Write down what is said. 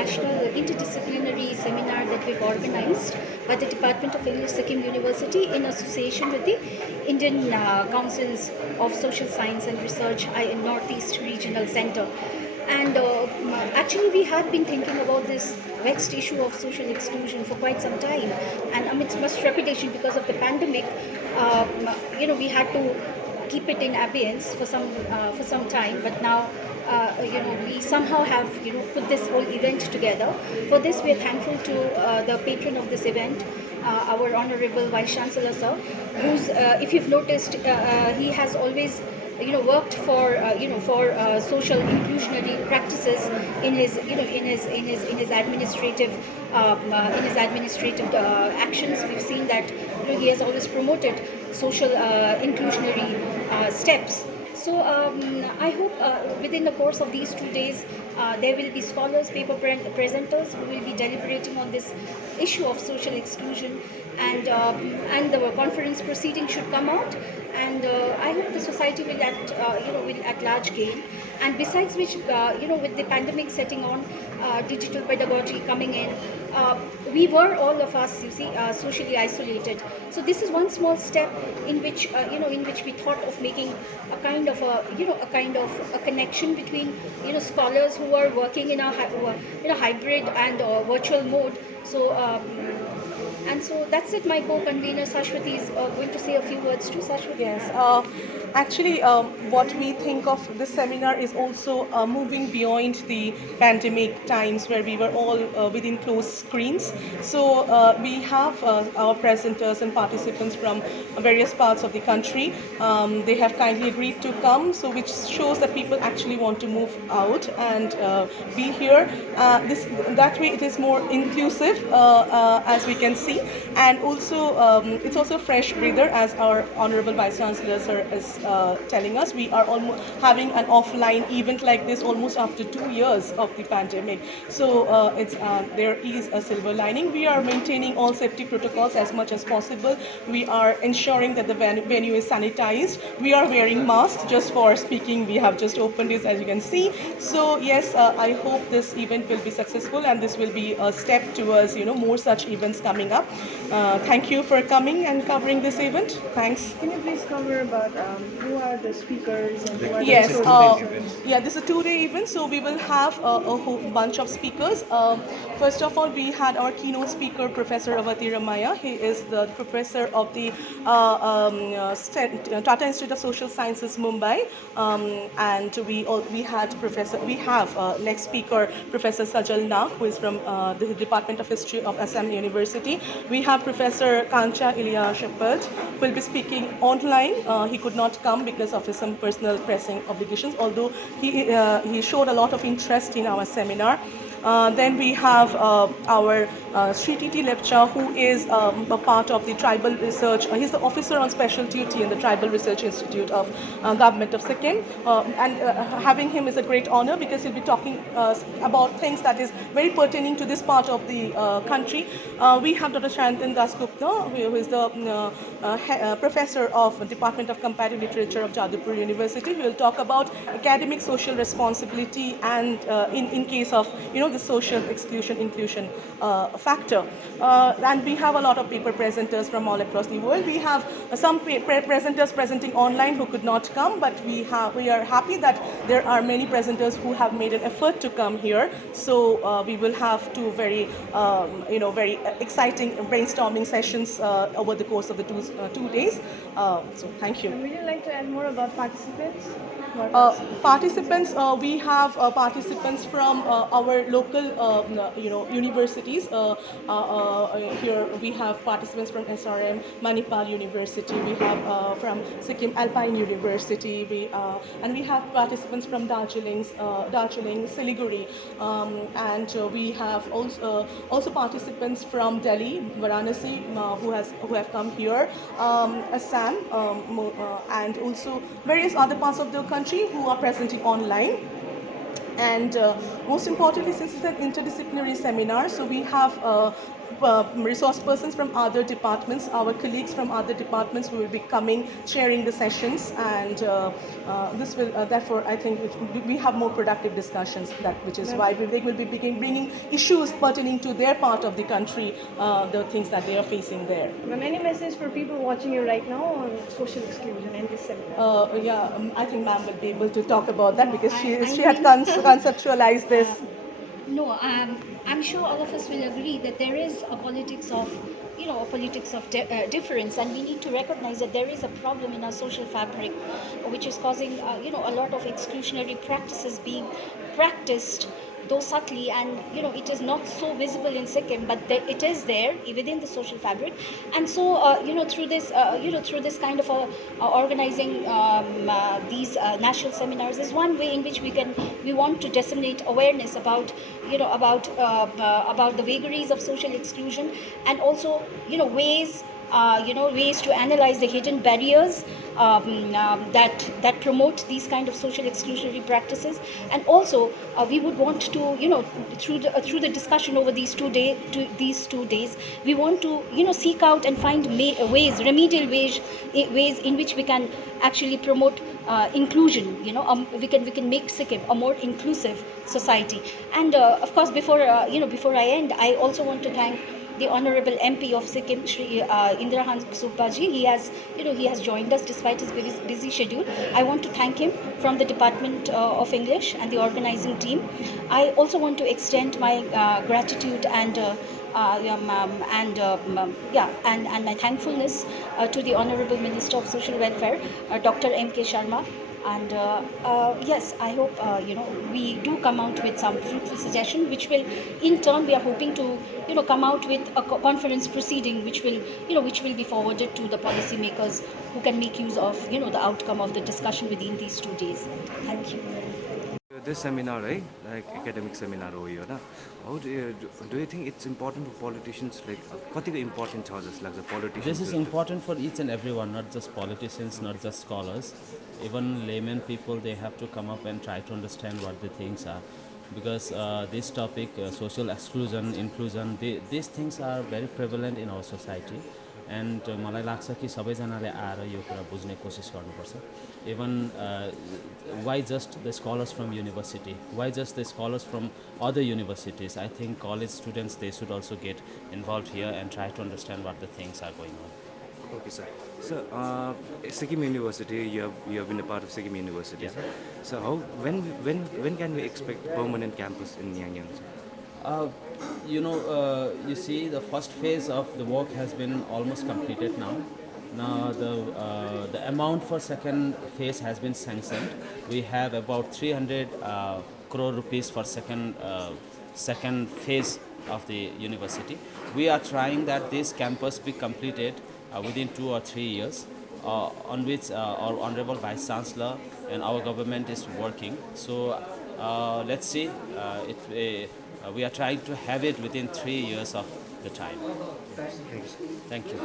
national interdisciplinary seminar that we've organized by the Department of English, Sikkim University, in association with the Indian Councils of Social Science and Research in Northeast Regional Center. And actually, we had been thinking about this vexed issue of social exclusion for quite some time. And amidst much trepidation because of the pandemic, we had to keep it in abeyance for some time. But now, we somehow have put this whole event together. For this, we are thankful to the patron of this event, our Honorable Vice Chancellor Sir, who's, if you've noticed, he has always worked for social inclusionary practices in his administrative actions. We've seen that he has always promoted social inclusionary steps. So I hope within the course of these 2 days, there will be scholars, paper presenters who will be deliberating on this issue of social exclusion, and the conference proceeding should come out, and I hope the society will at large gain. And besides which, with the pandemic setting on, digital pedagogy coming in, we were all of us, socially isolated. So this is one small step in which we thought of making a kind of a connection between scholars who are working in a hybrid and virtual mode. So and so that's it. My co-convener Sashwati is going to say a few words too. Sashwati. Yes. Actually, what we think of this seminar is also moving beyond the pandemic times where we were all within closed screens. So we have our presenters and participants from various parts of the country. They have kindly agreed to come, so which shows that people actually want to move out and be here. That way it is more inclusive, as we can see, and also it's also a fresh breather, as our Honorable Vice Chancellor Sir is telling us. We are almost having an offline event like this almost after 2 years of the pandemic. So there is a silver lining. We are maintaining all safety protocols as much as possible. We are ensuring that the venue is sanitized. We are wearing masks just for speaking. We have just opened this, as you can see. So yes, I hope this event will be successful, and this will be a step towards more such events coming up. Thank you for coming and covering this event. Thanks. Can you please cover about who are the speakers and who are Yes, the this is a 2-day event, so we will have a whole bunch of speakers. First of all, we had our keynote speaker, Professor Avati Ramaya. He is the professor of the Tata Institute of Social Sciences, Mumbai, and we have next speaker, Professor Sajal Nag, who is from the Department of History of Assam University. We have Professor Kancha Ilya Shepherd, who will be speaking online. He could not come because of some personal pressing obligations, although he showed a lot of interest in our seminar. Then we have our Sri T.T. Lepcha, who is a part of the tribal research. He's the officer on special duty in the Tribal Research Institute of Government of Sikkim. And having him is a great honor because he'll be talking about things that is very pertaining to this part of the country. We have Dr. Shantan Das Gupta, who is the professor of Department of Comparative Literature of Jadavpur University. We will talk about academic social responsibility and in case of the social exclusion inclusion factor. And we have a lot of paper presenters from all across the world. We have some presenters presenting online who could not come, but we are happy that there are many presenters who have made an effort to come here. So we will have two very very exciting brainstorming sessions over the course of the 2 days. So thank you. And would you like to add more about participants? Participants, we have participants from our local universities. Here we have participants from SRM, Manipal University. We have from Sikkim Alpine University. And we have participants from Darjeeling, Siliguri, and we have also participants from Delhi, Varanasi, who have come here, Assam, and also various other parts of the country who are presenting online. And most importantly, since it's an interdisciplinary seminar, so we have resource persons from other departments, our colleagues from other departments who will be coming, sharing the sessions, and this will, therefore, I think we have more productive discussions, which is why we will be bringing issues pertaining to their part of the country, the things that they are facing there. Ma'am, any message for people watching you right now on social exclusion and this seminar? I think ma'am will be able to talk about that because she I had conceptualized this. No, I'm sure all of us will agree that there is a politics of, a politics of difference, and we need to recognize that there is a problem in our social fabric, which is causing, a lot of exclusionary practices being practiced, though subtly, and it is not so visible in Sikkim, but it is there within the social fabric. And so through this kind of organizing these national seminars is one way in which we want to disseminate awareness about about the vagaries of social exclusion, and also ways to analyze the hidden barriers that promote these kind of social exclusionary practices. And also we would want to, through the discussion over these 2 days, we want to seek out and find remedial ways in which we can actually promote inclusion. We can make Sikkim a more inclusive society. And of course, before I end, I also want to thank the Honorable MP of Sikkim, Shri Indrahan Subbaji. He has joined us despite his busy schedule. I want to thank him from the Department of English and the organizing team. I also want to extend my gratitude and my thankfulness to the Honorable Minister of Social Welfare, Dr. M.K. Sharma. And yes, I hope we do come out with some fruitful suggestion, which will, in turn, we are hoping to come out with a conference proceeding, which will be forwarded to the policymakers, who can make use of the outcome of the discussion within these 2 days. Thank you. This seminar, right, like academic seminar over here, how do you think it's important for politicians, like what are the important charges, like the politicians? This is important for each and everyone, not just politicians, not just scholars. Even layman people, they have to come up and try to understand what the things are. Because this topic, social exclusion, inclusion, these things are very prevalent in our society. And मलाई लाग्छ कि सबैजनाले आएर यो कुरा बुझ्ने कोसिस गर्नुपर्छ. Even why just the scholars from university? Why just the scholars from other universities? I think college students, they should also get involved here and try to understand what the things are going on. Okay, sir. So, Sikkim University, you have been a part of Sikkim University. Yeah. So, when can we expect permanent campus in Yangyang? You see, the first phase of the work has been almost completed now. Now the amount for second phase has been sanctioned. We have about 300 crore rupees for second phase of the university. We are trying that this campus be completed within 2 or 3 years, on which our Honorable Vice Chancellor and our government is working. So let's see. We are trying to have it within 3 years of the time. Thank you. Thank you.